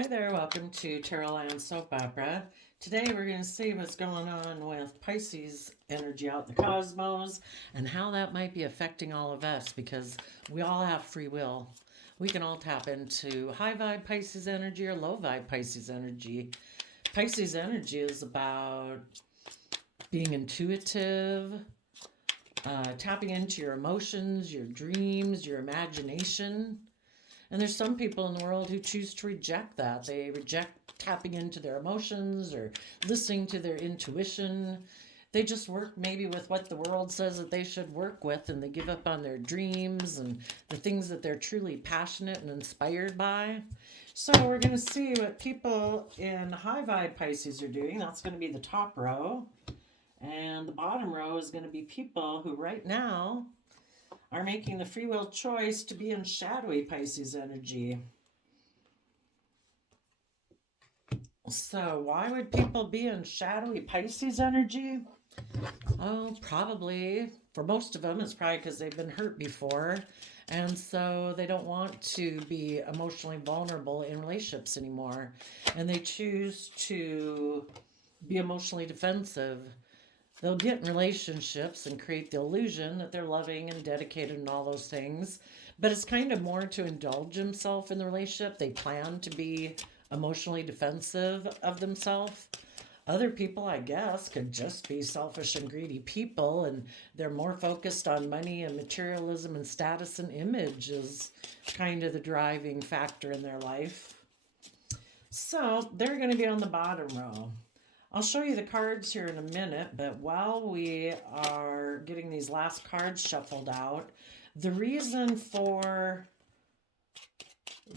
Hi there, welcome to Tarot Land Soap Opera. Today we're going to see what's going on with Pisces energy out in the cosmos and how that might be affecting all of us because we all have free will. We can all tap into high vibe Pisces energy or low vibe Pisces energy. Pisces energy is about being intuitive, tapping into your emotions, your dreams, your imagination. And there's some people in the world who choose to reject that. They reject tapping into their emotions or listening to their intuition. They just work maybe with what the world says that they should work with, and they give up on their dreams and the things that they're truly passionate and inspired by. So we're going to see what people in high vibe Pisces are doing. That's going to be the top row. And the bottom row is going to be people who right now are making the free will choice to be in shadowy Pisces energy. So why would people be in shadowy Pisces energy? Oh, probably, for most of them, it's probably because they've been hurt before. And so they don't want to be emotionally vulnerable in relationships anymore. And they choose to be emotionally defensive. They'll get in relationships and create the illusion that they're loving and dedicated and all those things. But it's kind of more to indulge themselves in the relationship. They plan to be emotionally defensive of themselves. Other people, I guess, could just be selfish and greedy people, and they're more focused on money and materialism and status and image is kind of the driving factor in their life. So they're going to be on the bottom row. I'll show you the cards here in a minute, but while we are getting these last cards shuffled out, the reason for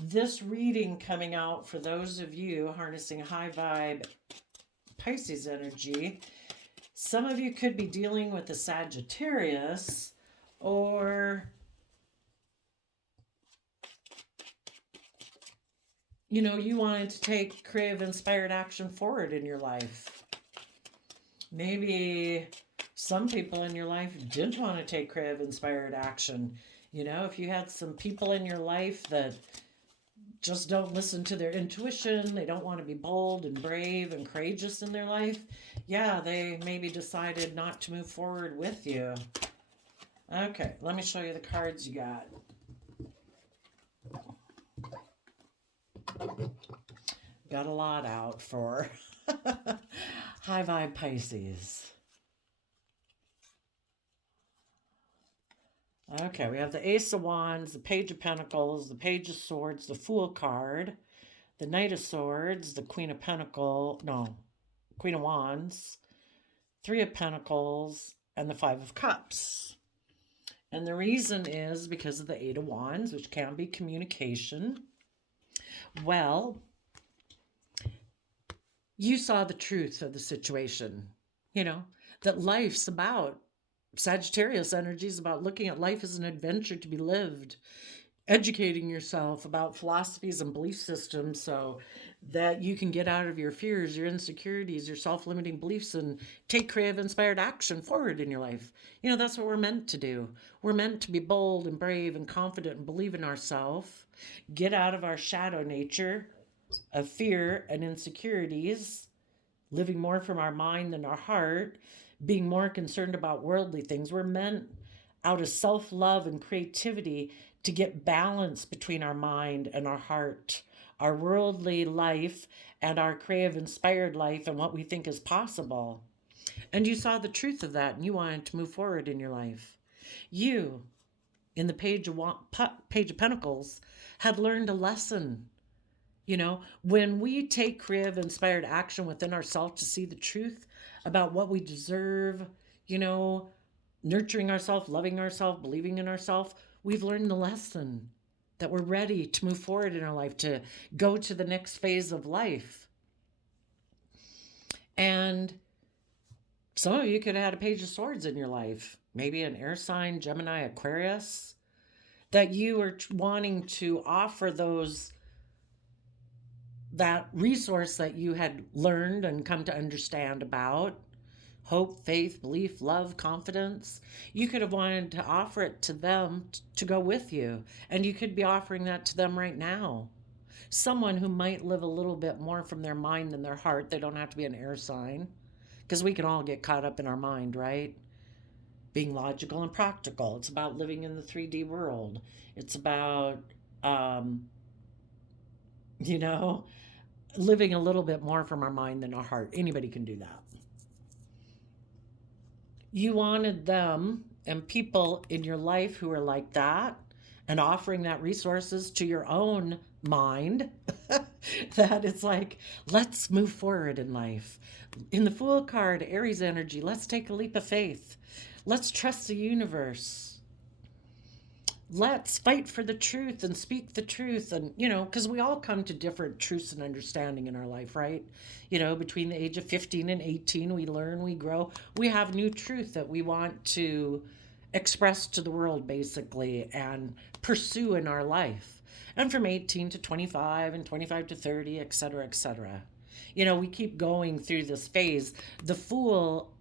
this reading coming out for those of you harnessing high vibe Pisces energy, some of you could be dealing with a Sagittarius or you wanted to take creative, inspired action forward in your life. Maybe some people in your life didn't want to take creative, inspired action. If you had some people in your life that just don't listen to their intuition, they don't want to be bold and brave and courageous in their life, yeah, they maybe decided not to move forward with you. Okay, let me show you the cards you got. Got a lot out for high vibe Pisces. Okay, we have the Ace of Wands, the Page of Pentacles, the Page of Swords, the Fool card, the Knight of Swords, the Queen of Wands, Three of Pentacles, and the Five of Cups. And the reason is because of the Eight of Wands, which can be communication. Well, you saw the truth of the situation, that life's about Sagittarius energy is about looking at life as an adventure to be lived, educating yourself about philosophies and belief systems so that you can get out of your fears, your insecurities, your self-limiting beliefs, and take creative, inspired action forward in your life. That's what we're meant to do. We're meant to be bold and brave and confident and believe in ourselves, get out of our shadow nature of fear and insecurities, living more from our mind than our heart, being more concerned about worldly things. We're meant out of self-love and creativity to get balance between our mind and our heart, our worldly life and our creative, inspired life and what we think is possible. And you saw the truth of that and you wanted to move forward in your life. You, in the Page of Pentacles, had learned a lesson. When we take creative, inspired action within ourselves to see the truth about what we deserve, nurturing ourselves, loving ourselves, believing in ourselves, we've learned the lesson that we're ready to move forward in our life, to go to the next phase of life. And some of you could have had a Page of Swords in your life, maybe an air sign, Gemini, Aquarius, that you are wanting to offer that resource that you had learned and come to understand about, hope, faith, belief, love, confidence. You could have wanted to offer it to them to go with you, and you could be offering that to them right now. Someone who might live a little bit more from their mind than their heart. They don't have to be an air sign, because we can all get caught up in our mind, right? Being logical and practical. It's about living in the 3D world. It's about, um, you know, living a little bit more from our mind than our heart. Anybody can do that. You wanted them and people in your life who are like that, and offering that resources to your own mind, that it's like, let's move forward in life. In the Fool card, Aries energy, let's take a leap of faith. Let's trust the universe. Let's fight for the truth and speak the truth. And, because we all come to different truths and understanding in our life, right? Between the age of 15 and 18, we learn, we grow, we have new truth that we want to express to the world, basically, and pursue in our life. And from 18 to 25 and 25 to 30, et cetera, et cetera. We keep going through this phase. The Fool,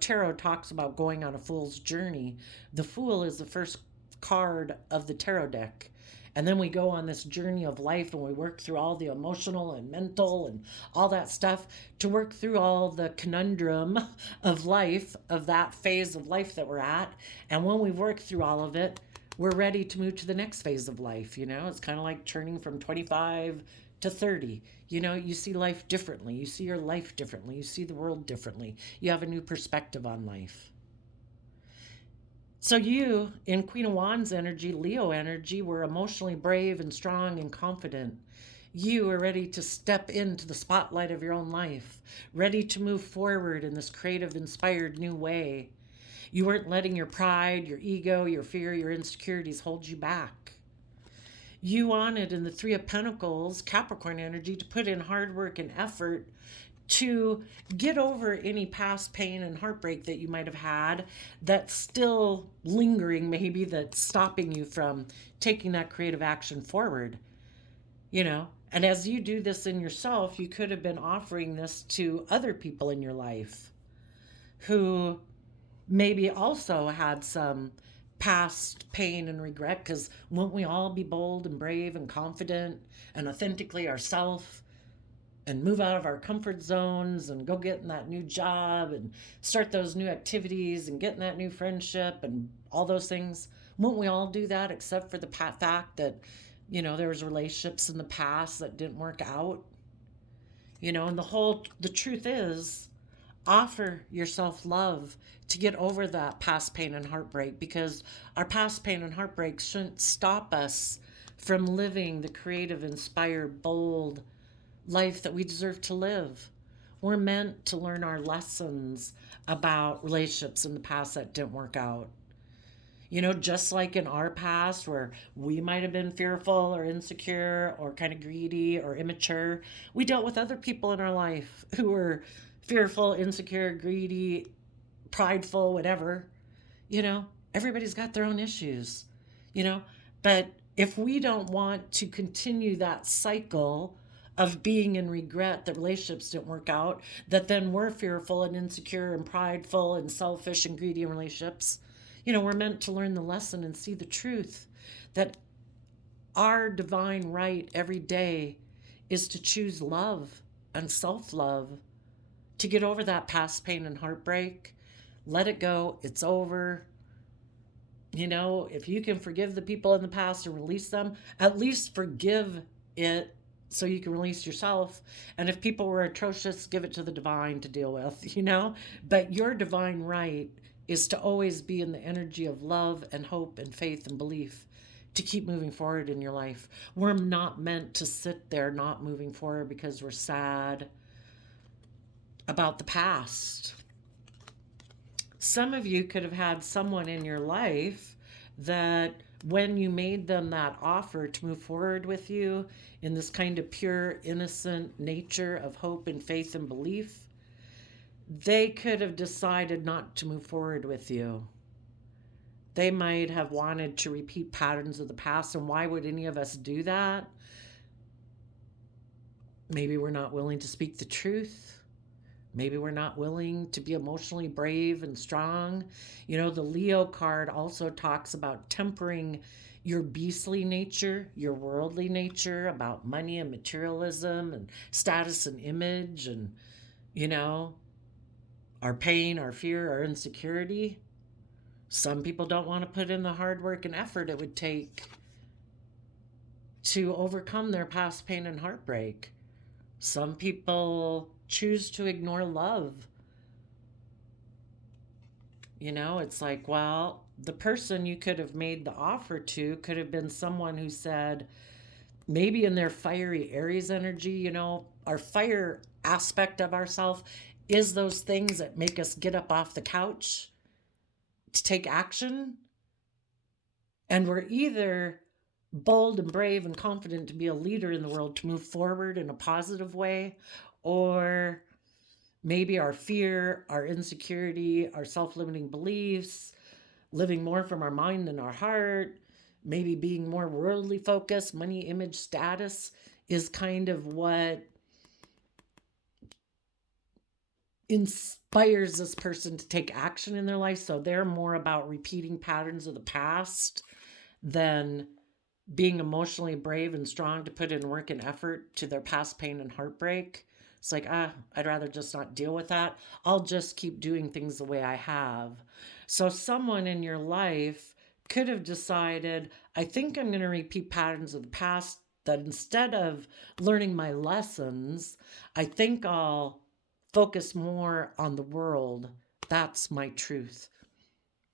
tarot talks about going on a fool's journey. The Fool is the first card of the tarot deck. And then we go on this journey of life, and we work through all the emotional and mental and all that stuff to work through all the conundrum of life, of that phase of life that we're at. And when we work through all of it, we're ready to move to the next phase of life. It's kind of like turning from 25 to 30. You see life differently. You see your life differently. You see the world differently. You have a new perspective on life. So you, in Queen of Wands energy, Leo energy, were emotionally brave and strong and confident. You are ready to step into the spotlight of your own life, ready to move forward in this creative, inspired new way. You weren't letting your pride, your ego, your fear, your insecurities hold you back. You wanted, in the Three of Pentacles, Capricorn energy, to put in hard work and effort to get over any past pain and heartbreak that you might have had that's still lingering, maybe, that's stopping you from taking that creative action forward. And as you do this in yourself, you could have been offering this to other people in your life who maybe also had some past pain and regret, because won't we all be bold and brave and confident and authentically ourselves, and move out of our comfort zones and go get in that new job and start those new activities and get in that new friendship and all those things? Won't we all do that, except for the fact that, there was relationships in the past that didn't work out? And the truth is, offer yourself love to get over that past pain and heartbreak, because our past pain and heartbreak shouldn't stop us from living the creative, inspired, bold life that we deserve to live. We're meant to learn our lessons about relationships in the past that didn't work out. Just like in our past, where we might have been fearful or insecure or kind of greedy or immature, we dealt with other people in our life who were fearful, insecure, greedy, prideful, whatever. Everybody's got their own issues, but if we don't want to continue that cycle of being in regret that relationships didn't work out, that then we're fearful and insecure and prideful and selfish and greedy in relationships, we're meant to learn the lesson and see the truth that our divine right every day is to choose love and self-love, to get over that past pain and heartbreak. Let it go. It's over. If you can forgive the people in the past and release them, at least forgive it so you can release yourself. And if people were atrocious, give it to the divine to deal with, But your divine right is to always be in the energy of love and hope and faith and belief, to keep moving forward in your life. We're not meant to sit there not moving forward because we're sad about the past. Some of you could have had someone in your life that, when you made them that offer to move forward with you in this kind of pure, innocent nature of hope and faith and belief, they could have decided not to move forward with you. They might have wanted to repeat patterns of the past, and why would any of us do that? Maybe we're not willing to speak the truth. Maybe we're not willing to be emotionally brave and strong. The Leo card also talks about tempering your beastly nature, your worldly nature about money and materialism and status and image and, you know, our pain, our fear, our insecurity. Some people don't want to put in the hard work and effort it would take to overcome their past pain and heartbreak. Some people choose to ignore love. You know, it's like, well, the person you could have made the offer to could have been someone who said, maybe in their fiery Aries energy, you know, our fire aspect of ourself is those things that make us get up off the couch to take action. And we're either bold and brave and confident to be a leader in the world, to move forward in a positive way, or maybe our fear, our insecurity, our self-limiting beliefs, living more from our mind than our heart, maybe being more worldly focused, money, image, status is kind of what inspires this person to take action in their life. So they're more about repeating patterns of the past than being emotionally brave and strong to put in work and effort to their past pain and heartbreak. It's like, I'd rather just not deal with that. I'll just keep doing things the way I have. So someone in your life could have decided, I think I'm going to repeat patterns of the past, that instead of learning my lessons, I think I'll focus more on the world. That's my truth.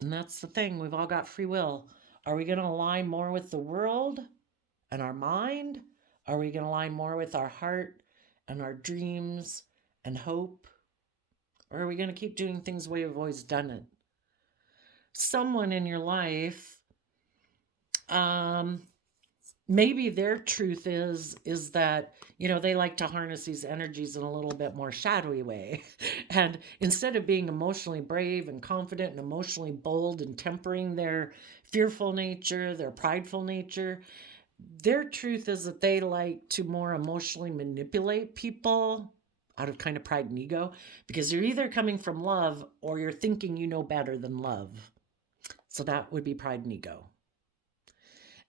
And that's the thing. We've all got free will. Are we going to align more with the world and our mind? Are we going to align more with our heart and our dreams and hope? Or are we going to keep doing things the way we've always done it? Someone in your life, maybe their truth is that, you know, they like to harness these energies in a little bit more shadowy way. And instead of being emotionally brave and confident and emotionally bold and tempering their fearful nature, their prideful nature, their truth is that they like to more emotionally manipulate people out of kind of pride and ego, because you're either coming from love or you're thinking you know better than love. So that would be pride and ego.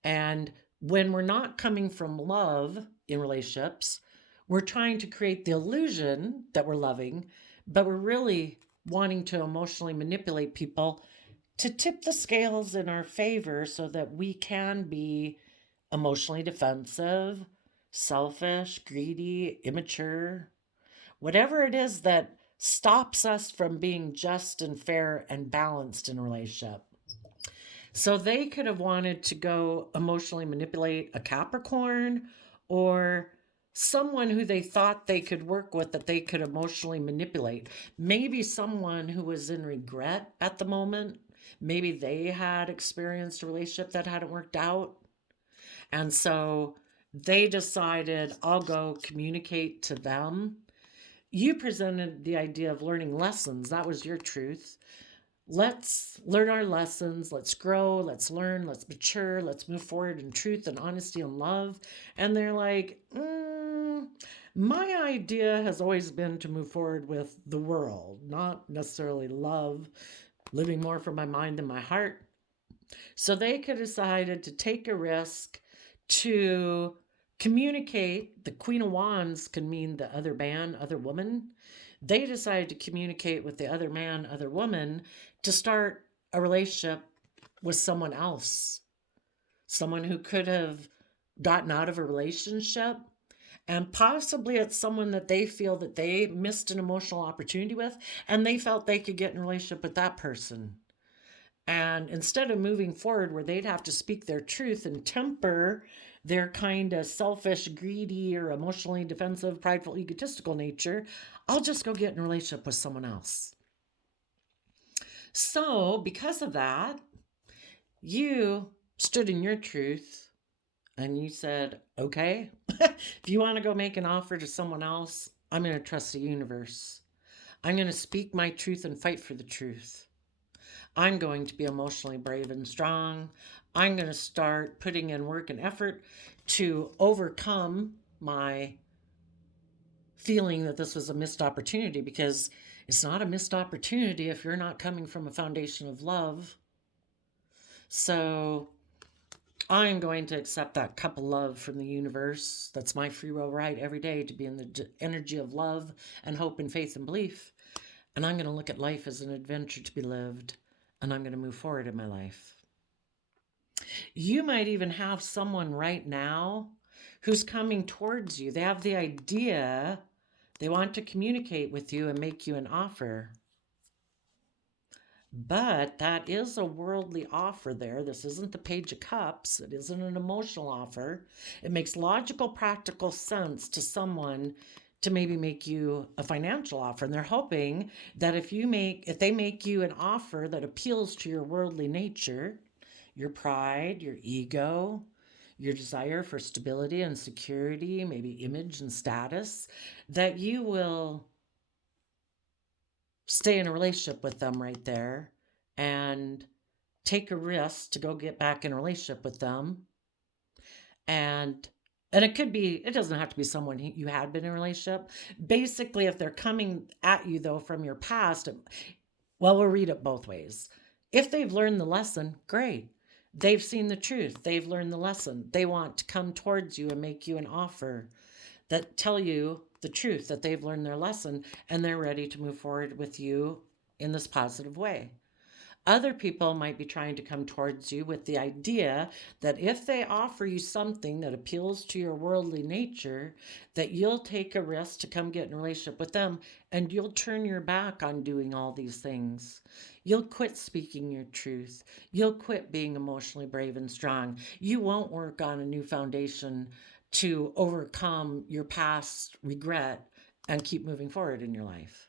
And when we're not coming from love in relationships, we're trying to create the illusion that we're loving, but we're really wanting to emotionally manipulate people to tip the scales in our favor so that we can be emotionally defensive, selfish, greedy, immature, whatever it is that stops us from being just and fair and balanced in a relationship. So they could have wanted to go emotionally manipulate a Capricorn or someone who they thought they could work with, that they could emotionally manipulate. Maybe someone who was in regret at the moment. Maybe they had experienced a relationship that hadn't worked out. And so they decided, I'll go communicate to them. You presented the idea of learning lessons. That was your truth. Let's learn our lessons. Let's grow. Let's learn. Let's mature. Let's move forward in truth and honesty and love. And they're like, my idea has always been to move forward with the world, not necessarily love, living more from my mind than my heart. So they could have decided to take a risk to communicate. The Queen of Wands can mean the other man, other woman. They decided to communicate with the other man, other woman, to start a relationship with someone else, someone who could have gotten out of a relationship, and possibly it's someone that they feel that they missed an emotional opportunity with, and they felt they could get in a relationship with that person. And instead of moving forward where they'd have to speak their truth and temper their kind of selfish, greedy, or emotionally defensive, prideful, egotistical nature, I'll just go get in a relationship with someone else. So because of that, you stood in your truth and you said, okay, if you want to go make an offer to someone else, I'm going to trust the universe. I'm going to speak my truth and fight for the truth. I'm going to be emotionally brave and strong. I'm going to start putting in work and effort to overcome my feeling that this was a missed opportunity, because it's not a missed opportunity if you're not coming from a foundation of love. So I'm going to accept that cup of love from the universe. That's my free will right every day to be in the energy of love and hope and faith and belief. And I'm going to look at life as an adventure to be lived. And I'm going to move forward in my life. You might even have someone right now who's coming towards you. They have the idea, they want to communicate with you and make you an offer. But that is a worldly offer there. This isn't the Page of Cups. It isn't an emotional offer. It makes logical, practical sense to someone to maybe make you a financial offer. And they're hoping that if they make you an offer that appeals to your worldly nature, your pride, your ego, your desire for stability and security, maybe image and status, that you will stay in a relationship with them right there and take a risk to go get back in a relationship with them. And it could be, it doesn't have to be someone you had been in a relationship. Basically, if they're coming at you though from your past, well, we'll read it both ways. If they've learned the lesson, great. They've seen the truth. They've learned the lesson. They want to come towards you and make you an offer that tell you the truth, that they've learned their lesson and they're ready to move forward with you in this positive way. Other people might be trying to come towards you with the idea that if they offer you something that appeals to your worldly nature, that you'll take a risk to come get in a relationship with them and you'll turn your back on doing all these things. You'll quit speaking your truth. You'll quit being emotionally brave and strong. You won't work on a new foundation to overcome your past regret and keep moving forward in your life.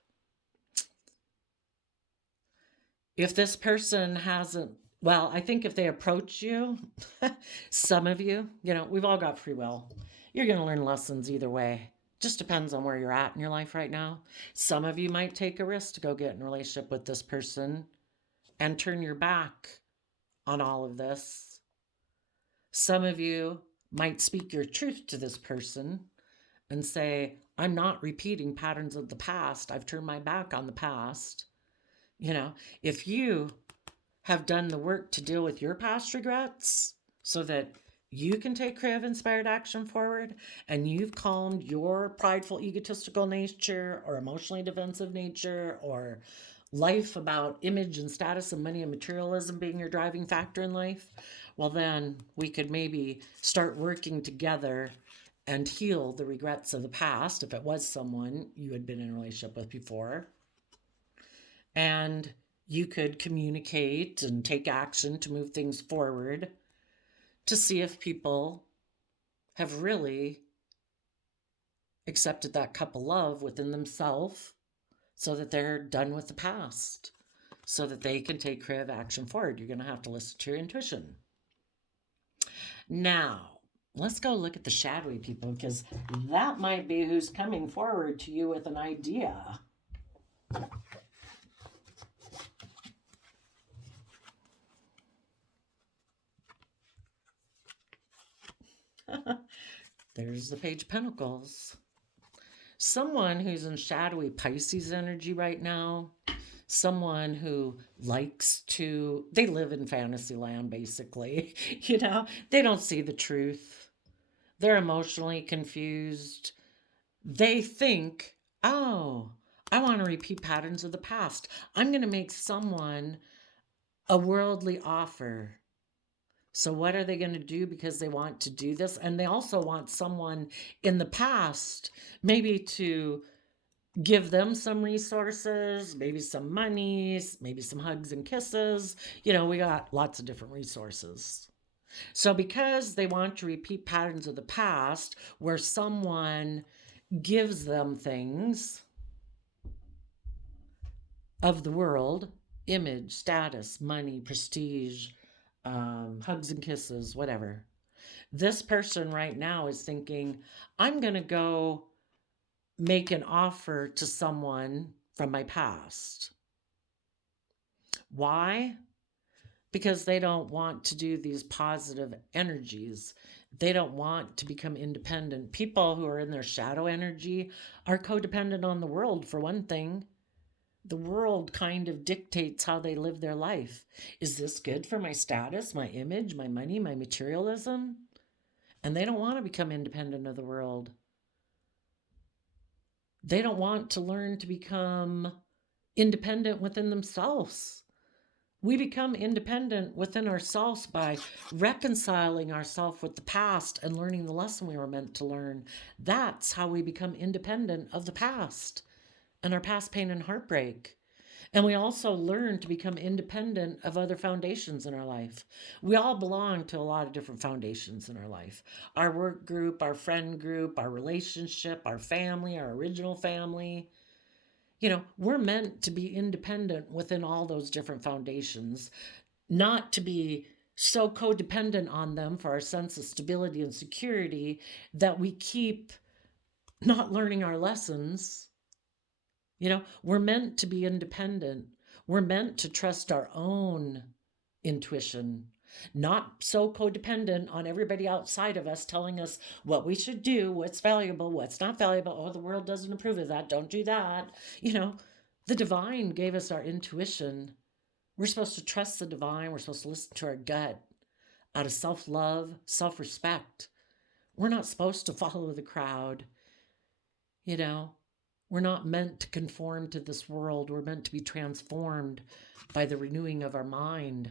If this person hasn't, well, I think if they approach you, some of you, we've all got free will. You're going to learn lessons either way. Just depends on where you're at in your life right now. Some of you might take a risk to go get in a relationship with this person and turn your back on all of this. Some of you might speak your truth to this person and say, I'm not repeating patterns of the past. I've turned my back on the past. If you have done the work to deal with your past regrets so that you can take creative inspired action forward and you've calmed your prideful egotistical nature or emotionally defensive nature or life about image and status and money and materialism being your driving factor in life, well then we could maybe start working together and heal the regrets of the past if it was someone you had been in a relationship with before. And you could communicate and take action to move things forward to see if people have really accepted that cup of love within themselves so that they're done with the past, so that they can take creative action forward. You're going to have to listen to your intuition. Now, let's go look at the shadowy people, because that might be who's coming forward to you with an idea. There's the Page of Pentacles. Someone who's in shadowy Pisces energy right now, someone who they live in fantasy land basically. They don't see the truth. They're emotionally confused. They think, oh, I want to repeat patterns of the past. I'm going to make someone a worldly offer. So what are they going to do because they want to do this? And they also want someone in the past maybe to give them some resources, maybe some monies, maybe some hugs and kisses. We got lots of different resources. So because they want to repeat patterns of the past where someone gives them things of the world, image, status, money, prestige, hugs and kisses, whatever. This person right now is thinking, I'm going to go make an offer to someone from my past. Why? Because they don't want to do these positive energies. They don't want to become independent. People who are in their shadow energy are codependent on the world, for one thing. The world kind of dictates how they live their life. Is this good for my status, my image, my money, my materialism? And they don't want to become independent of the world. They don't want to learn to become independent within themselves. We become independent within ourselves by reconciling ourselves with the past and learning the lesson we were meant to learn. That's how we become independent of the past and our past pain and heartbreak. And we also learn to become independent of other foundations in our life. We all belong to a lot of different foundations in our life: our work group, our friend group, our relationship, our family, our original family. We're meant to be independent within all those different foundations, not to be so codependent on them for our sense of stability and security that we keep not learning our lessons. We're meant to be independent. We're meant to trust our own intuition, not so codependent on everybody outside of us telling us what we should do, what's valuable, what's not valuable. Oh, the world doesn't approve of that. Don't do that. The divine gave us our intuition. We're supposed to trust the divine. We're supposed to listen to our gut out of self-love, self-respect. We're not supposed to follow the crowd. We're not meant to conform to this world. We're meant to be transformed by the renewing of our mind.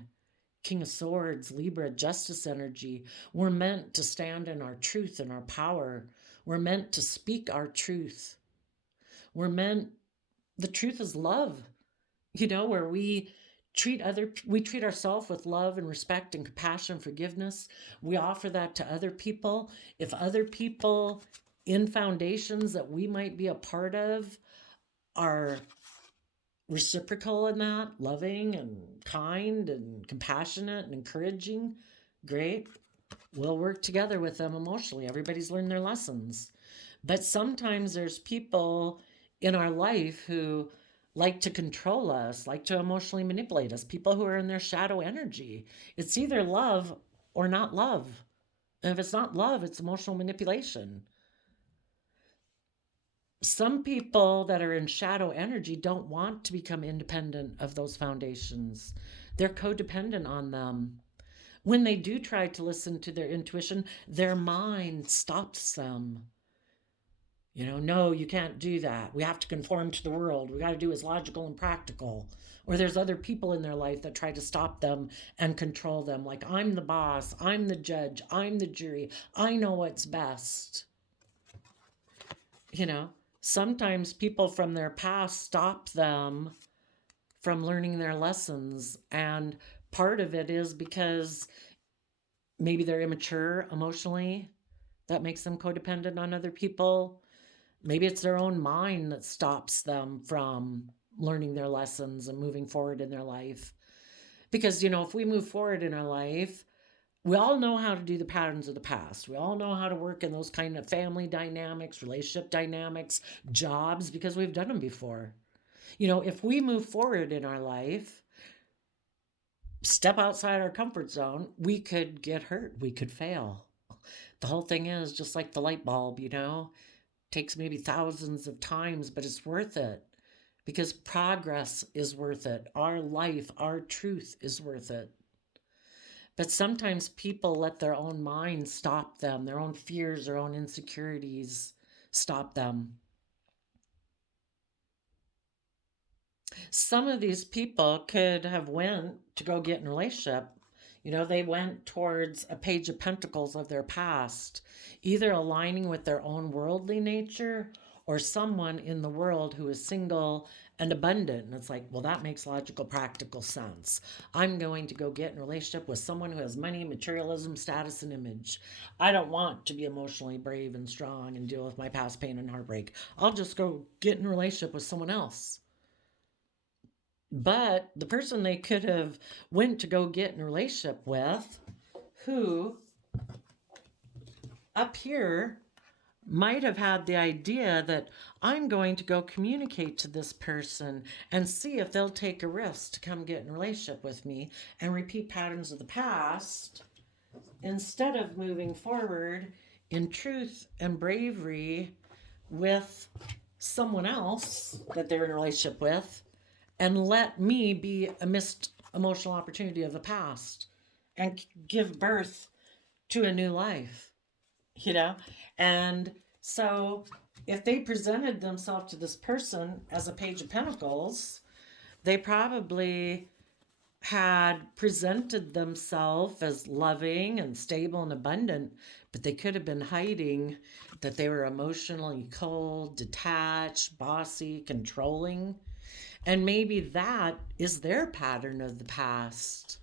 King of Swords, Libra, Justice energy. We're meant to stand in our truth and our power. We're meant to speak our truth. The truth is love, where we treat ourselves with love and respect and compassion, forgiveness. We offer that to other people. If other people in foundations that we might be a part of are reciprocal in that, loving and kind and compassionate and encouraging, great. We'll work together with them emotionally. Everybody's learned their lessons. But sometimes there's people in our life who like to control us, like to emotionally manipulate us, people who are in their shadow energy. It's either love or not love. And if it's not love, it's emotional manipulation. Some people that are in shadow energy don't want to become independent of those foundations. They're codependent on them. When they do try to listen to their intuition, their mind stops them. No, you can't do that. We have to conform to the world. We got to do what's logical and practical. Or there's other people in their life that try to stop them and control them. Like, I'm the boss, I'm the judge, I'm the jury, I know what's best. Sometimes people from their past stop them from learning their lessons. And part of it is because maybe they're immature emotionally. That makes them codependent on other people. Maybe it's their own mind that stops them from learning their lessons and moving forward in their life. Because, if we move forward in our life, we all know how to do the patterns of the past. We all know how to work in those kind of family dynamics, relationship dynamics, jobs, because we've done them before. If we move forward in our life, step outside our comfort zone, we could get hurt. We could fail. The whole thing is just like the light bulb, takes maybe thousands of times, but it's worth it because progress is worth it. Our life, our truth is worth it. But sometimes people let their own mind stop them, their own fears, their own insecurities stop them. Some of these people could have went to go get in a relationship. They went towards a page of pentacles of their past, either aligning with their own worldly nature or someone in the world who is single and abundant. And it's like, well, that makes logical, practical sense. I'm going to go get in a relationship with someone who has money, materialism, status, and image. I don't want to be emotionally brave and strong and deal with my past pain and heartbreak. I'll just go get in a relationship with someone else. But the person they could have went to go get in a relationship with, who up here might have had the idea that I'm going to go communicate to this person and see if they'll take a risk to come get in a relationship with me and repeat patterns of the past, instead of moving forward in truth and bravery with someone else that they're in a relationship with, and let me be a missed emotional opportunity of the past and give birth to a new life, you know? And so if they presented themselves to this person as a Page of Pentacles, they probably had presented themselves as loving and stable and abundant, but they could have been hiding that they were emotionally cold, detached, bossy, controlling. And maybe that is their pattern of the past.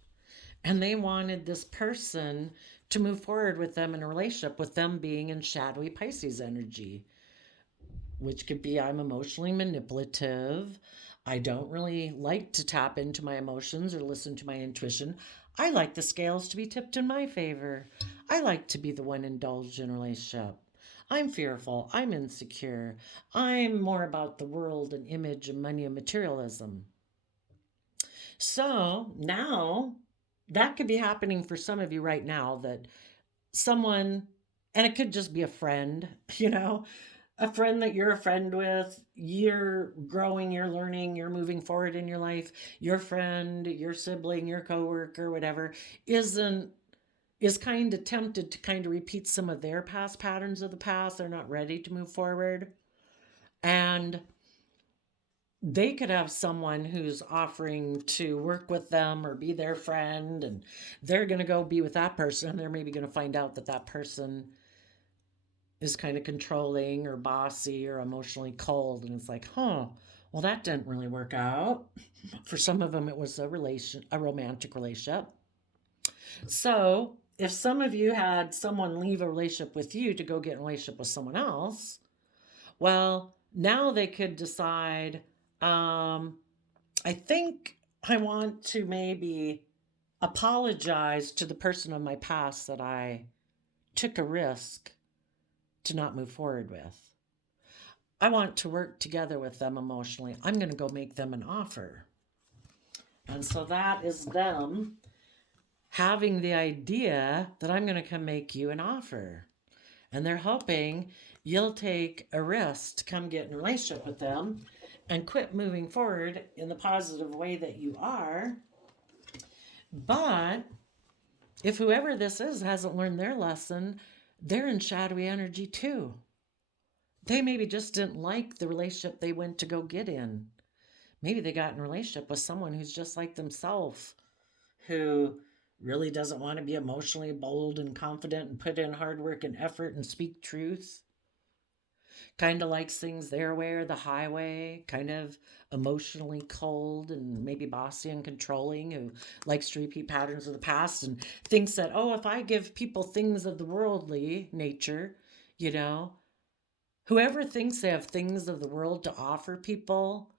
And they wanted this person to move forward with them in a relationship, with them being in shadowy Pisces energy, which could be I'm emotionally manipulative. I don't really like to tap into my emotions or listen to my intuition. I like the scales to be tipped in my favor. I like to be the one indulged in a relationship. I'm fearful. I'm insecure. I'm more about the world and image and money and materialism. So now that could be happening for some of you right now, that someone, and it could just be a friend, you know, a friend that you're a friend with, you're growing, you're learning, you're moving forward in your life. Your friend, your sibling, your coworker, whatever, is kind of tempted to kind of repeat some of their past patterns of the past. They're not ready to move forward. And they could have someone who's offering to work with them or be their friend, and they're going to go be with that person, and they're maybe going to find out that that person is kind of controlling or bossy or emotionally cold, and it's like, huh, well, that didn't really work out. For some of them it was a romantic relationship. So if some of you had someone leave a relationship with you to go get in a relationship with someone else, well, now they could decide, I think I want to maybe apologize to the person of my past that I took a risk to not move forward with. I want to work together with them emotionally. I'm going to go make them an offer. And so that is them having the idea that I'm going to come make you an offer. And they're hoping you'll take a risk to come get in a relationship with them and quit moving forward in the positive way that you are. But if whoever this is hasn't learned their lesson, they're in shadowy energy too. They maybe just didn't like the relationship they went to go get in. Maybe they got in a relationship with someone who's just like themselves, who really doesn't want to be emotionally bold and confident and put in hard work and effort and speak truth. Kind of likes things their way or the highway, kind of emotionally cold and maybe bossy and controlling, who likes to repeat patterns of the past and thinks that, oh, if I give people things of the worldly nature, you know, whoever thinks they have things of the world to offer people,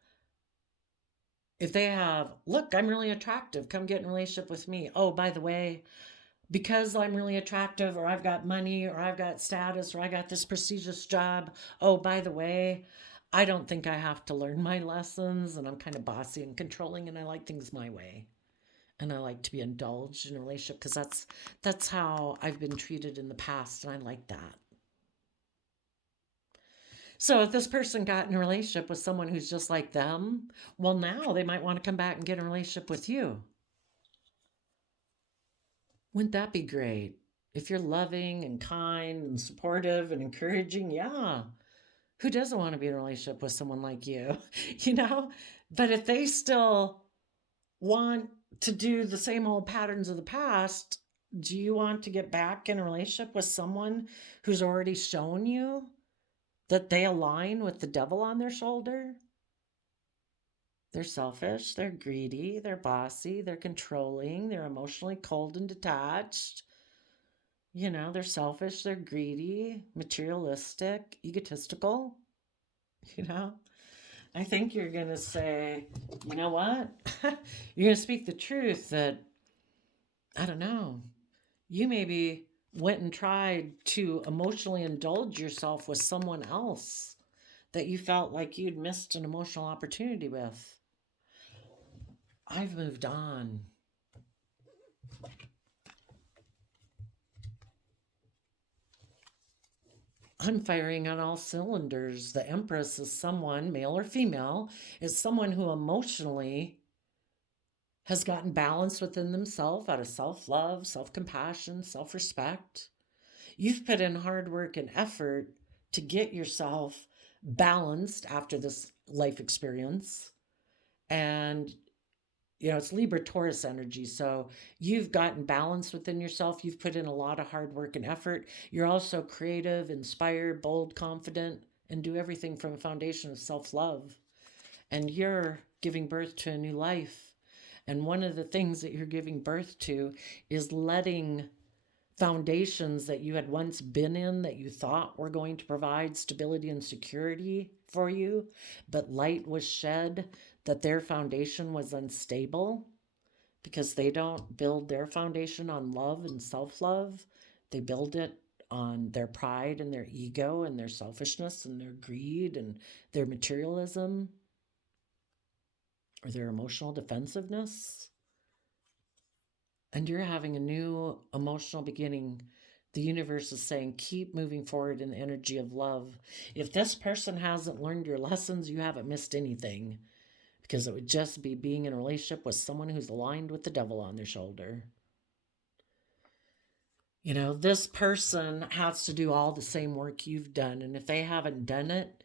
if they have, look, I'm really attractive, come get in a relationship with me. Oh, by the way, because I'm really attractive, or I've got money, or I've got status, or I got this prestigious job. Oh, by the way, I don't think I have to learn my lessons, and I'm kind of bossy and controlling, and I like things my way. And I like to be indulged in a relationship because that's how I've been treated in the past, and I like that. So if this person got in a relationship with someone who's just like them, well, now they might want to come back and get in a relationship with you. Wouldn't that be great? If you're loving and kind and supportive and encouraging, yeah. Who doesn't want to be in a relationship with someone like you? You know? But if they still want to do the same old patterns of the past, do you want to get back in a relationship with someone who's already shown you that they align with the devil on their shoulder? They're selfish, they're greedy, they're bossy, they're controlling, they're emotionally cold and detached. You know, they're selfish, they're greedy, materialistic, egotistical. You know, I think you're going to say, you know what? You're going to speak the truth that, I don't know, you maybe went and tried to emotionally indulge yourself with someone else that you felt like you'd missed an emotional opportunity with. I've moved on. I'm firing on all cylinders. The Empress is someone, male or female, is someone who emotionally has gotten balance within themselves out of self love, self compassion, self respect. You've put in hard work and effort to get yourself balanced after this life experience. And, it's Libra Taurus energy. So you've gotten balance within yourself. You've put in a lot of hard work and effort. You're also creative, inspired, bold, confident, and do everything from a foundation of self love. And you're giving birth to a new life. And one of the things that you're giving birth to is letting foundations that you had once been in that you thought were going to provide stability and security for you, but light was shed that their foundation was unstable because they don't build their foundation on love and self love. They build it on their pride and their ego and their selfishness and their greed and their materialism or their emotional defensiveness. And you're having a new emotional beginning. The universe is saying, keep moving forward in the energy of love. If this person hasn't learned your lessons, you haven't missed anything, because it would just be being in a relationship with someone who's aligned with the devil on their shoulder. This person has to do all the same work you've done. And if they haven't done it,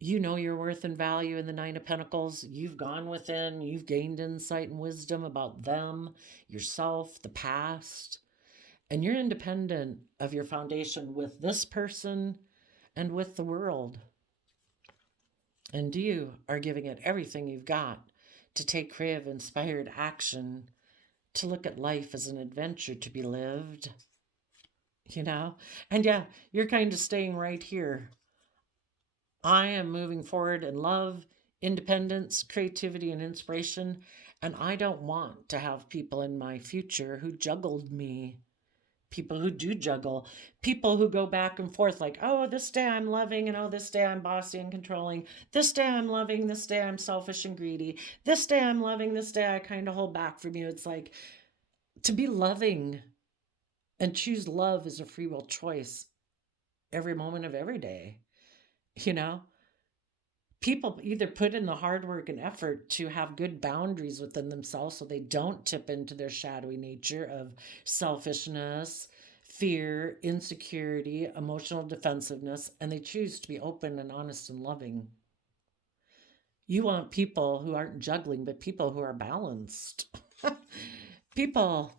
you know your worth and value in the Nine of Pentacles. You've gone within, you've gained insight and wisdom about them, yourself, the past, and you're independent of your foundation with this person and with the world. And you are giving it everything you've got to take creative, inspired action, to look at life as an adventure to be lived, And yeah, you're kind of staying right here. I am moving forward in love, independence, creativity, and inspiration. And I don't want to have people in my future who juggled me. People who do juggle. People who go back and forth like, oh, this day I'm loving, and oh, this day I'm bossy and controlling. This day I'm loving, this day I'm selfish and greedy. This day I'm loving, this day I kind of hold back from you. It's like, to be loving and choose love is a free will choice every moment of every day. People either put in the hard work and effort to have good boundaries within themselves so they don't tip into their shadowy nature of selfishness, fear, insecurity, emotional defensiveness, and they choose to be open and honest and loving. You want people who aren't juggling, but people who are balanced. People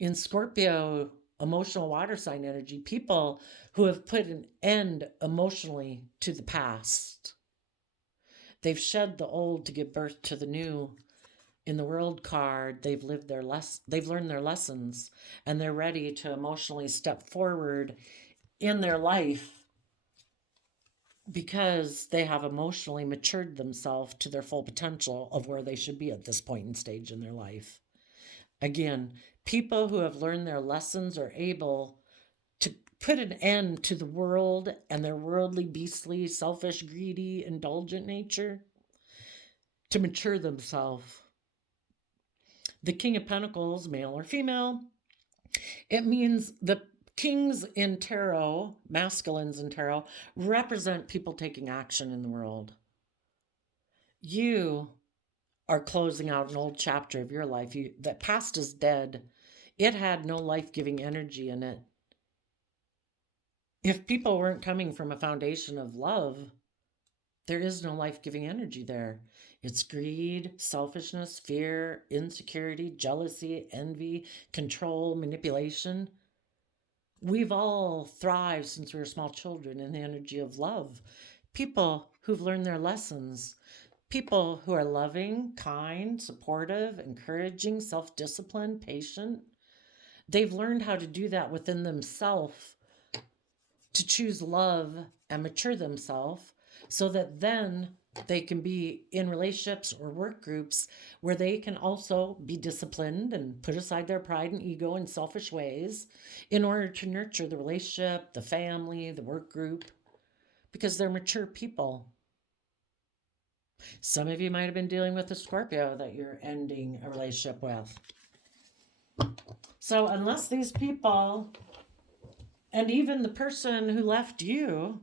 in Scorpio, emotional water sign energy, people who have put an end emotionally to the past. They've shed the old to give birth to the new. In the World card, they've learned their lessons, and they're ready to emotionally step forward in their life because they have emotionally matured themselves to their full potential of where they should be at this point in stage in their life. Again, people who have learned their lessons are able to put an end to the world and their worldly, beastly, selfish, greedy, indulgent nature, to mature themselves. The King of Pentacles, male or female, it means the kings in tarot, masculines in tarot, represent people taking action in the world. You are closing out an old chapter of your life. The past is dead. It had no life-giving energy in it. If people weren't coming from a foundation of love, there is no life-giving energy there. It's greed, selfishness, fear, insecurity, jealousy, envy, control, manipulation. We've all thrived since we were small children in the energy of love. People who've learned their lessons. People who are loving, kind, supportive, encouraging, self-disciplined, patient. They've learned how to do that within themselves, to choose love and mature themselves, so that then they can be in relationships or work groups where they can also be disciplined and put aside their pride and ego in selfish ways in order to nurture the relationship, the family, the work group, because they're mature people. Some of you might have been dealing with a Scorpio that you're ending a relationship with. So unless these people And even the person who left you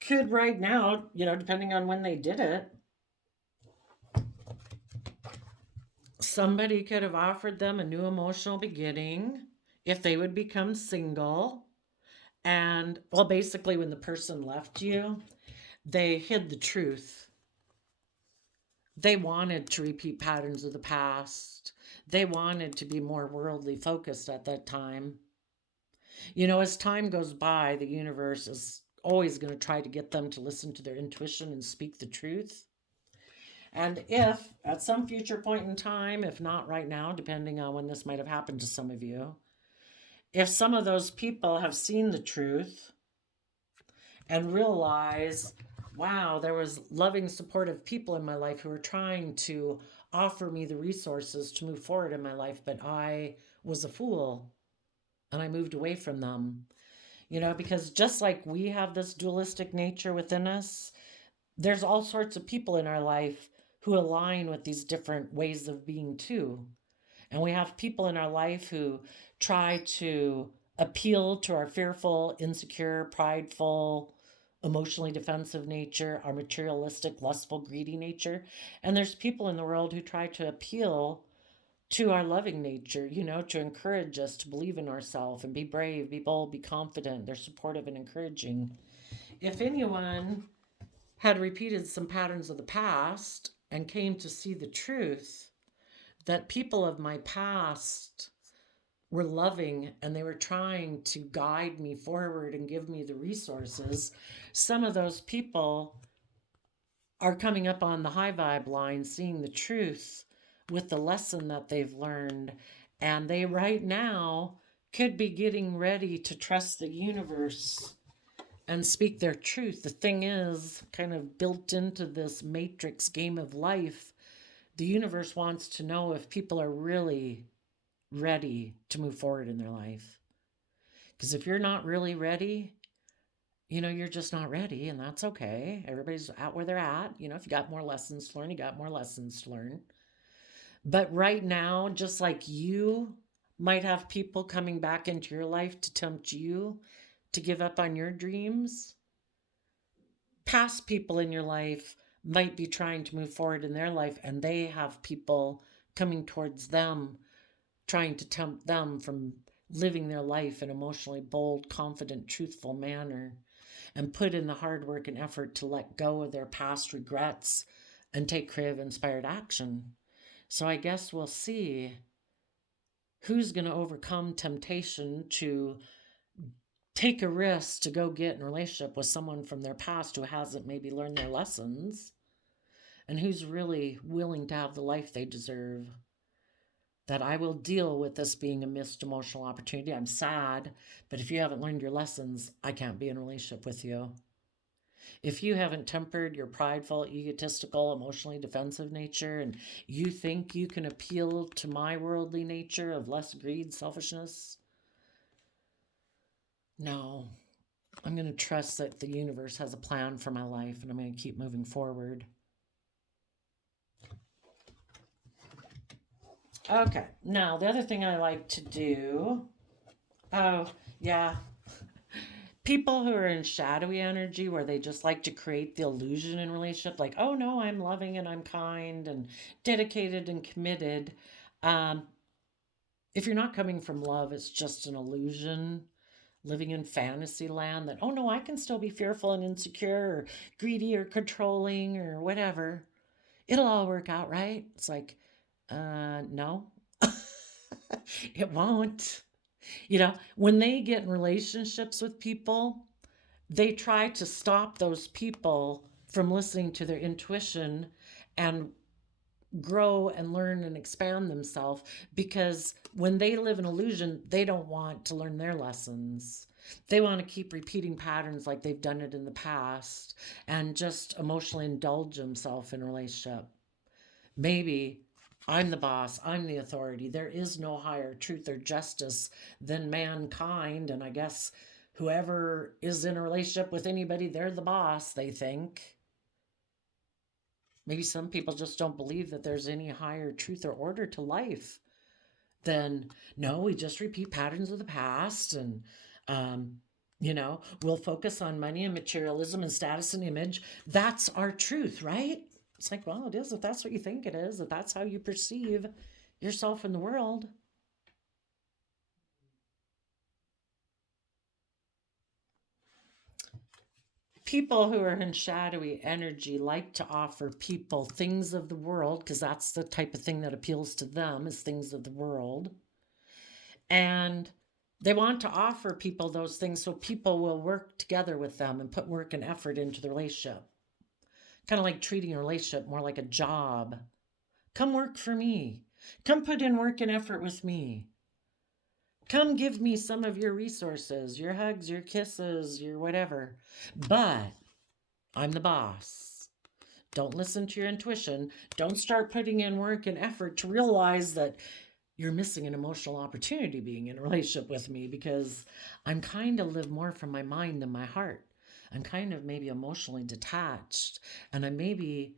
could right now, depending on when they did it, somebody could have offered them a new emotional beginning if they would become single. And, well, basically, when the person left you, they hid the truth. They wanted to repeat patterns of the past. They wanted to be more worldly focused at that time. As time goes by, the universe is always going to try to get them to listen to their intuition and speak the truth. And if at some future point in time, if not right now, depending on when this might have happened to some of you, if some of those people have seen the truth and realize, wow, there was loving, supportive people in my life who were trying to offer me the resources to move forward in my life, but I was a fool and I moved away from them. Because just like we have this dualistic nature within us, there's all sorts of people in our life who align with these different ways of being too. And we have people in our life who try to appeal to our fearful, insecure, prideful, emotionally defensive nature, our materialistic, lustful, greedy nature. And there's people in the world who try to appeal to our loving nature, to encourage us to believe in ourselves and be brave, be bold, be confident. They're supportive and encouraging. If anyone had repeated some patterns of the past and came to see the truth that people of my past were loving and they were trying to guide me forward and give me the resources, some of those people are coming up on the high vibe line, seeing the truth with the lesson that they've learned. And they right now could be getting ready to trust the universe and speak their truth. The thing is, kind of built into this matrix game of life, the universe wants to know if people are really ready to move forward in their life. Because if you're not really ready, you're just not ready, and that's okay. Everybody's at where they're at. If you got more lessons to learn, you got more lessons to learn. But right now, just like you might have people coming back into your life to tempt you to give up on your dreams, past people in your life might be trying to move forward in their life, and they have people coming towards them, trying to tempt them from living their life in an emotionally bold, confident, truthful manner, and put in the hard work and effort to let go of their past regrets and take creative, inspired action. So I guess we'll see who's going to overcome temptation to take a risk to go get in a relationship with someone from their past who hasn't maybe learned their lessons, and who's really willing to have the life they deserve. That I will deal with this being a missed emotional opportunity. I'm sad, but if you haven't learned your lessons, I can't be in a relationship with you. If you haven't tempered your prideful, egotistical, emotionally defensive nature, and you think you can appeal to my worldly nature of less greed, selfishness, no. I'm going to trust that the universe has a plan for my life, and I'm going to keep moving forward. Okay, now the other thing I like to do, oh, yeah, people who are in shadowy energy where they just like to create the illusion in relationship, like, oh no, I'm loving and I'm kind and dedicated and committed. Um, if you're not coming from love, it's just an illusion, living in fantasy land that, oh no, I can still be fearful and insecure or greedy or controlling or whatever. It'll all work out, right? It's like, no, it won't. When they get in relationships with people, they try to stop those people from listening to their intuition and grow and learn and expand themselves, because when they live in illusion, they don't want to learn their lessons. They want to keep repeating patterns like they've done it in the past and just emotionally indulge themselves in a relationship. Maybe I'm the boss, I'm the authority. There is no higher truth or justice than mankind. And I guess whoever is in a relationship with anybody, they're the boss, they think. Maybe some people just don't believe that there's any higher truth or order to life. Then, no, we just repeat patterns of the past. And Um, we'll focus on money and materialism and status and image. That's our truth, right? It's like, well, it is if that's what you think it is, if that's how you perceive yourself in the world. People who are in shadowy energy like to offer people things of the world because that's the type of thing that appeals to them is things of the world. And they want to offer people those things so people will work together with them and put work and effort into the relationship. Kind of like treating a relationship more like a job. Come work for me. Come put in work and effort with me. Come give me some of your resources, your hugs, your kisses, your whatever. But I'm the boss. Don't listen to your intuition. Don't start putting in work and effort to realize that you're missing an emotional opportunity being in a relationship with me because I'm kind of live more from my mind than my heart. I'm kind of maybe emotionally detached and I'm maybe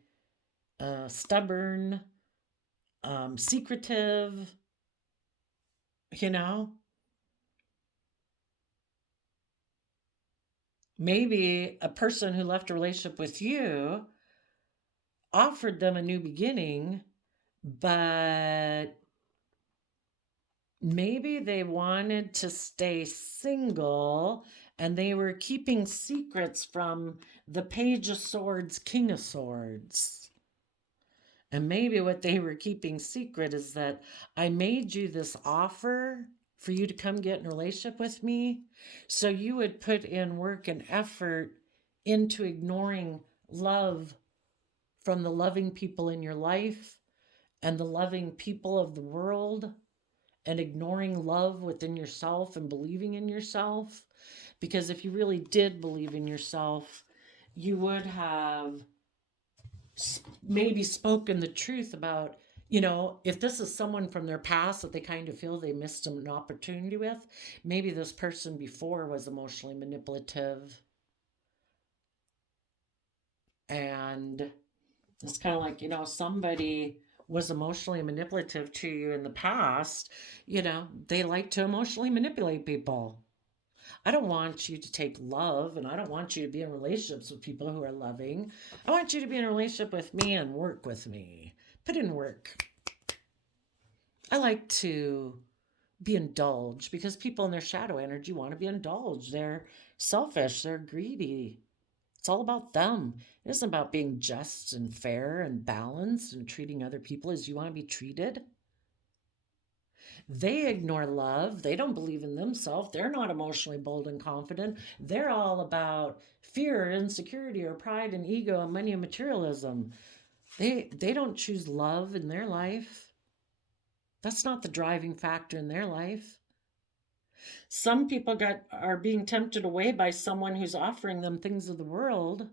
stubborn, secretive, you know? Maybe a person who left a relationship with you offered them a new beginning, but maybe they wanted to stay single and they were keeping secrets from the Page of Swords, King of Swords. And maybe what they were keeping secret is that I made you this offer for you to come get in a relationship with me. So you would put in work and effort into ignoring love from the loving people in your life and the loving people of the world and ignoring love within yourself and believing in yourself. Because if you really did believe in yourself, you would have maybe spoken the truth about, if this is someone from their past that they kind of feel they missed an opportunity with, maybe this person before was emotionally manipulative. And it's kind of like, somebody was emotionally manipulative to you in the past, they like to emotionally manipulate people. I don't want you to take love and I don't want you to be in relationships with people who are loving. I want you to be in a relationship with me and work with me. Put in work. I like to be indulged because people in their shadow energy want to be indulged. They're selfish, they're greedy. It's all about them. It isn't about being just and fair and balanced and treating other people as you want to be treated. They ignore love. They don't believe in themselves. They're not emotionally bold and confident. They're all about fear, insecurity, or pride and ego and money and materialism. They don't choose love in their life. That's not the driving factor in their life. Some people are being tempted away by someone who's offering them things of the world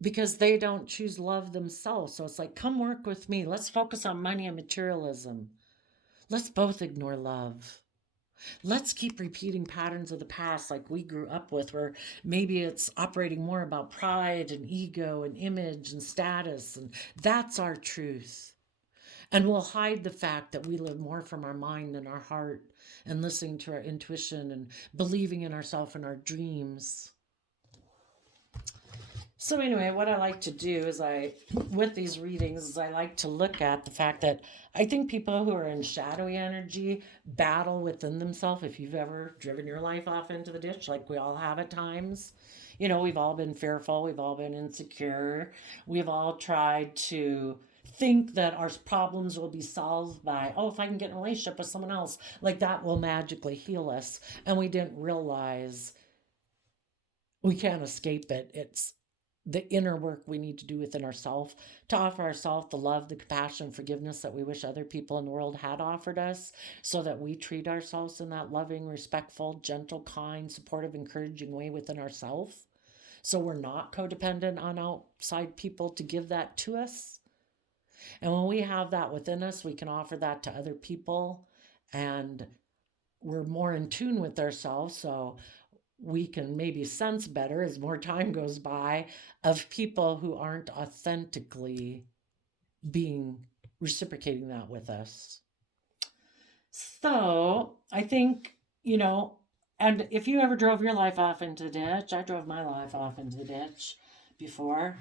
because they don't choose love themselves. So it's like, come work with me. Let's focus on money and materialism. Let's both ignore love. Let's keep repeating patterns of the past like we grew up with, where maybe it's operating more about pride and ego and image and status, and that's our truth. And we'll hide the fact that we live more from our mind than our heart and listening to our intuition and believing in ourselves and our dreams. So anyway, what I like to do is with these readings, is I like to look at the fact that I think people who are in shadowy energy battle within themselves. If you've ever driven your life off into the ditch, like we all have at times, we've all been fearful, we've all been insecure, we've all tried to think that our problems will be solved by, oh, if I can get in a relationship with someone else, like that will magically heal us. And we didn't realize we can't escape it. It's the inner work we need to do within ourselves to offer ourselves the love, the compassion, forgiveness that we wish other people in the world had offered us, so that we treat ourselves in that loving, respectful, gentle, kind, supportive, encouraging way within ourselves. So we're not codependent on outside people to give that to us. And when we have that within us, we can offer that to other people, and we're more in tune with ourselves. So we can maybe sense better as more time goes by of people who aren't authentically being reciprocating that with us. So I think, you know, and if you ever drove your life off into the ditch, I drove my life off into the ditch before.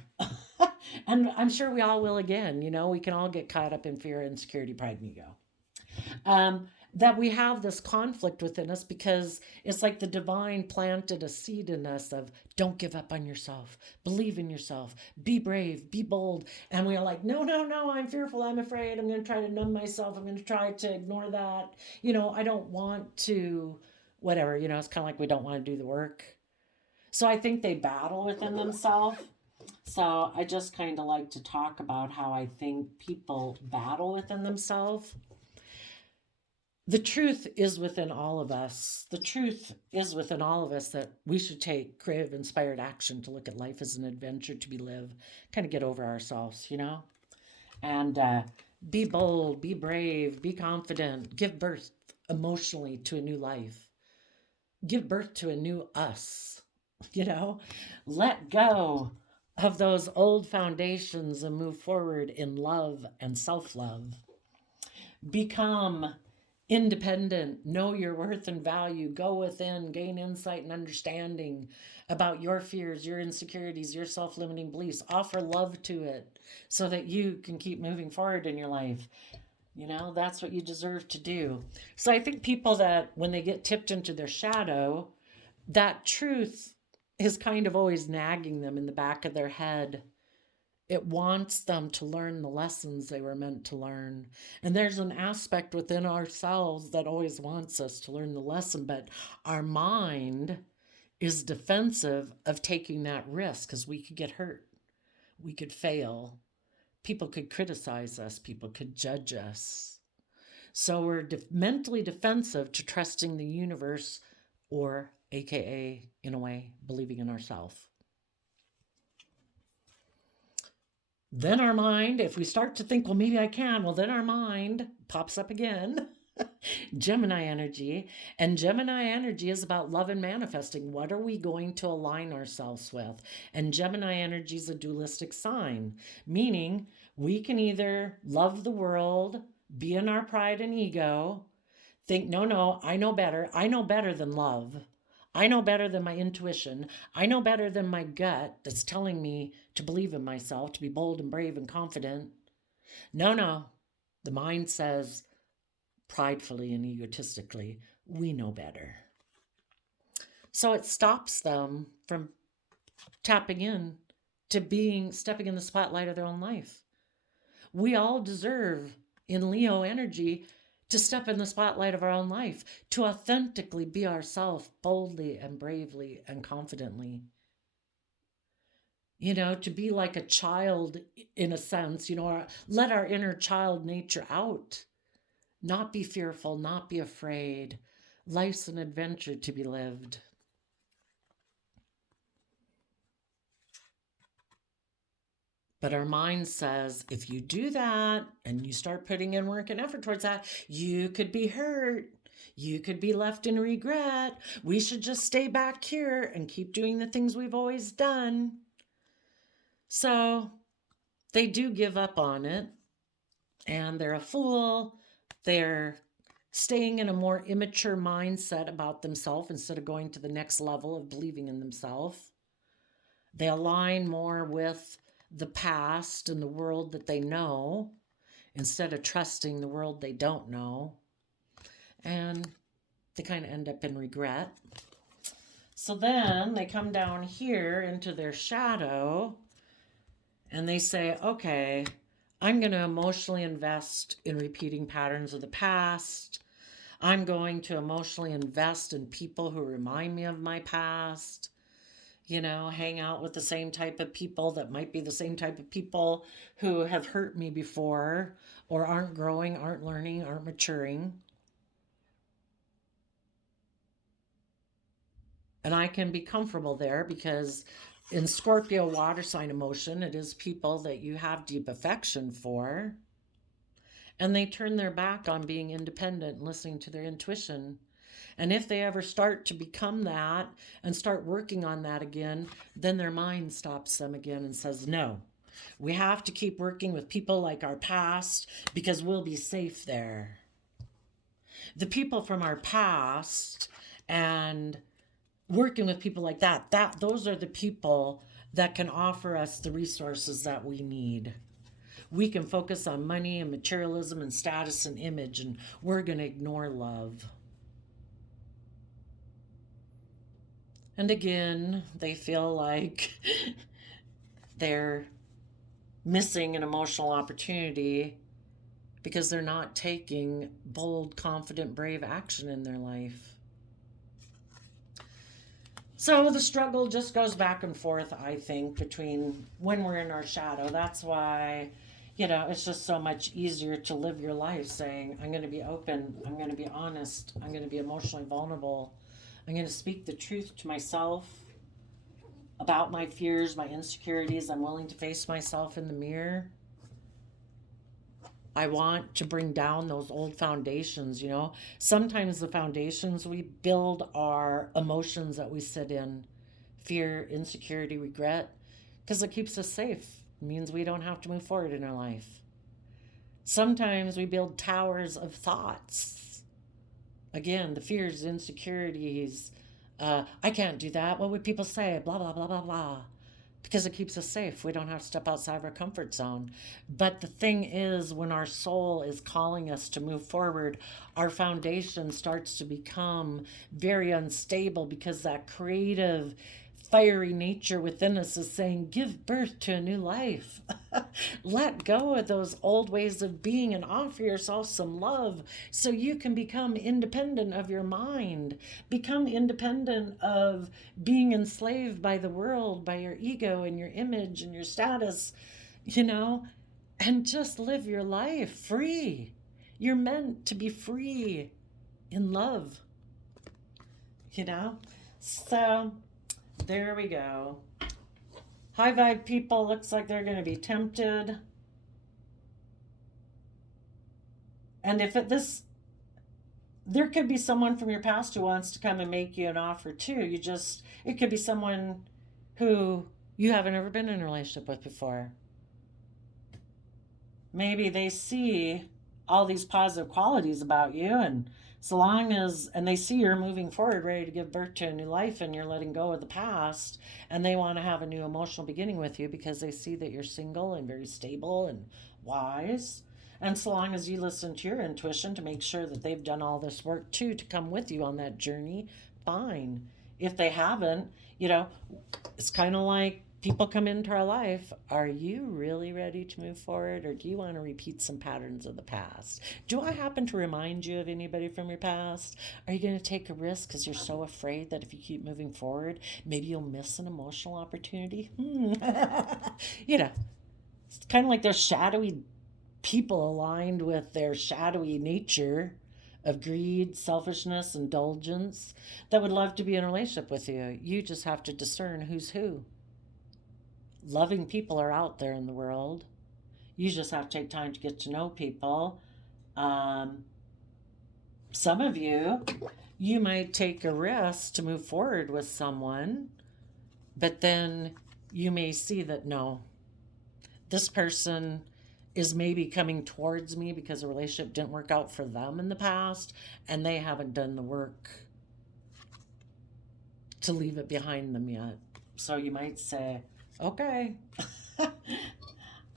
And I'm sure we all will again. We can all get caught up in fear, insecurity, pride, and ego. That we have this conflict within us because it's like the divine planted a seed in us of don't give up on yourself, believe in yourself, be brave, be bold. And we are like, no, no, no, I'm fearful, I'm afraid, I'm going to try to numb myself, I'm going to try to ignore that. I don't want to, whatever, it's kind of like we don't want to do the work. So I think they battle within themselves. So I just kind of like to talk about how I think people battle within themselves. The truth is within all of us. The truth is within all of us that we should take creative, inspired action to look at life as an adventure to be lived, kind of get over ourselves, and be bold, be brave, be confident, give birth emotionally to a new life, give birth to a new us, let go of those old foundations and move forward in love and self love. Become independent, know your worth and value, go within, gain insight and understanding about your fears, your insecurities, your self limiting beliefs. Offer love to it so that you can keep moving forward in your life. That's what you deserve to do. So I think people that when they get tipped into their shadow, that truth is kind of always nagging them in the back of their head. It wants them to learn the lessons they were meant to learn. And there's an aspect within ourselves that always wants us to learn the lesson, but our mind is defensive of taking that risk because we could get hurt. We could fail. People could criticize us. People could judge us. So we're mentally defensive to trusting the universe, or AKA, in a way, believing in ourselves. Then our mind, if we start to think, well, maybe I can, well, then our mind pops up again. Gemini energy. And Gemini energy is about love and manifesting. What are we going to align ourselves with? And Gemini energy is a dualistic sign, meaning we can either love the world, be in our pride and ego, think, no, no, I know better. I know better than love. I know better than my intuition. I know better than my gut that's telling me to believe in myself, to be bold and brave and confident. No, no. The mind says, pridefully and egotistically, we know better. So it stops them from tapping in to stepping in the spotlight of their own life. We all deserve, in Leo energy, to step in the spotlight of our own life, to authentically be ourselves boldly and bravely and confidently. To be like a child in a sense, let our inner child nature out. Not be fearful, not be afraid. Life's an adventure to be lived. But our mind says, if you do that and you start putting in work and effort towards that, you could be hurt. You could be left in regret. We should just stay back here and keep doing the things we've always done. So they do give up on it, and they're a fool. They're staying in a more immature mindset about themselves instead of going to the next level of believing in themselves. They align more with the past and the world that they know instead of trusting the world they don't know. And they kind of end up in regret. So then they come down here into their shadow and they say, okay, I'm going to emotionally invest in repeating patterns of the past. I'm going to emotionally invest in people who remind me of my past. Hang out with the same type of people that might be the same type of people who have hurt me before or aren't growing, aren't learning, aren't maturing. And I can be comfortable there because in Scorpio water sign emotion, it is people that you have deep affection for. And they turn their back on being independent and listening to their intuition. And if they ever start to become that and start working on that again, then their mind stops them again and says, no, we have to keep working with people like our past because we'll be safe there. The people from our past And working with people like that, those are the people that can offer us the resources that we need. We can focus on money and materialism and status and image, and we're going to ignore love. And again, they feel like they're missing an emotional opportunity because they're not taking bold, confident, brave action in their life. So the struggle just goes back and forth, I think, between when we're in our shadow. That's why, it's just so much easier to live your life saying, I'm going to be open, I'm going to be honest, I'm going to be emotionally vulnerable, I'm going to speak the truth to myself about my fears, my insecurities. I'm willing to face myself in the mirror. I want to bring down those old foundations, Sometimes the foundations we build are emotions that we sit in, fear, insecurity, regret, because it keeps us safe. It means we don't have to move forward in our life. Sometimes we build towers of thoughts. Again, the fears, insecurities. I can't do that. What would people say? Blah, blah, blah, blah, blah. Because it keeps us safe. We don't have to step outside of our comfort zone. But the thing is, when our soul is calling us to move forward, our foundation starts to become very unstable because that creative, fiery nature within us is saying, give birth to a new life. Let go of those old ways of being and offer yourself some love so you can become independent of your mind, become independent of being enslaved by the world, by your ego and your image and your status, and just live your life free. You're meant to be free in love, So there we go. High vibe people, looks like they're going to be tempted. And there could be someone from your past who wants to come and make you an offer too. It could be someone who you haven't ever been in a relationship with before. Maybe they see all these positive qualities about you, and they see you're moving forward, ready to give birth to a new life, and you're letting go of the past, and they want to have a new emotional beginning with you because they see that you're single and very stable and wise. And so long as you listen to your intuition to make sure that they've done all this work too to come with you on that journey, fine. If they haven't, it's kind of like people come into our life. Are you really ready to move forward, or do you want to repeat some patterns of the past? Do I happen to remind you of anybody from your past? Are you going to take a risk because you're so afraid that if you keep moving forward, maybe you'll miss an emotional opportunity? It's kind of like there's shadowy people aligned with their shadowy nature of greed, selfishness, indulgence that would love to be in a relationship with you. You just have to discern who's who. Loving people are out there in the world. You just have to take time to get to know people. Some of you might take a risk to move forward with someone, but then you may see that no, this person is maybe coming towards me because a relationship didn't work out for them in the past, and they haven't done the work to leave it behind them yet. So you might say, okay,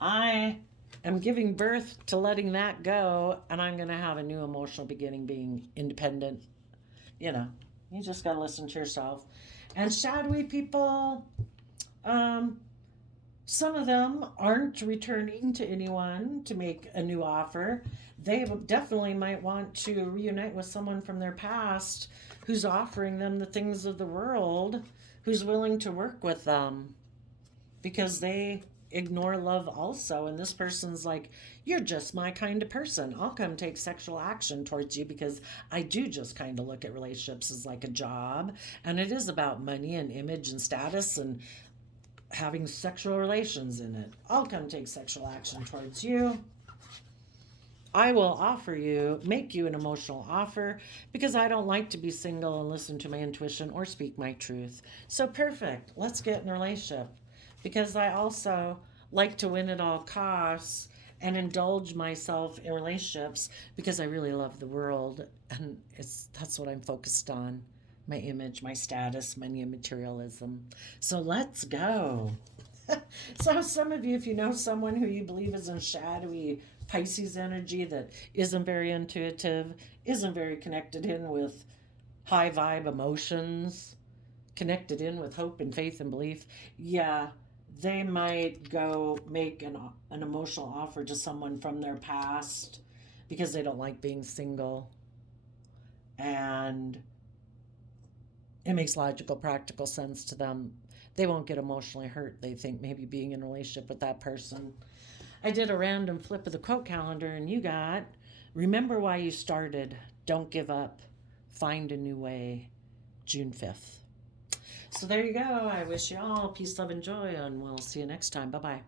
I am giving birth to letting that go, and I'm going to have a new emotional beginning being independent. You just got to listen to yourself. And shadowy people, some of them aren't returning to anyone to make a new offer. They definitely might want to reunite with someone from their past who's offering them the things of the world, who's willing to work with them, because they ignore love also. And this person's like, you're just my kind of person. I'll come take sexual action towards you because I do just kind of look at relationships as like a job. And it is about money and image and status and having sexual relations in it. I'll come take sexual action towards you. I will make you an emotional offer because I don't like to be single and listen to my intuition or speak my truth. So perfect. Let's get in a relationship. Because I also like to win at all costs and indulge myself in relationships because I really love the world, and that's what I'm focused on, my image, my status, my new materialism. So let's go. So some of you, if you know someone who you believe is in shadowy Pisces energy that isn't very intuitive, isn't very connected in with high vibe emotions, connected in with hope and faith and belief, yeah, they might go make an emotional offer to someone from their past because they don't like being single. And it makes logical, practical sense to them. They won't get emotionally hurt. They think maybe being in a relationship with that person. I did a random flip of the quote calendar, and you got remember why you started, don't give up, find a new way, June 5th. So there you go. I wish you all peace, love, and joy, and we'll see you next time. Bye bye.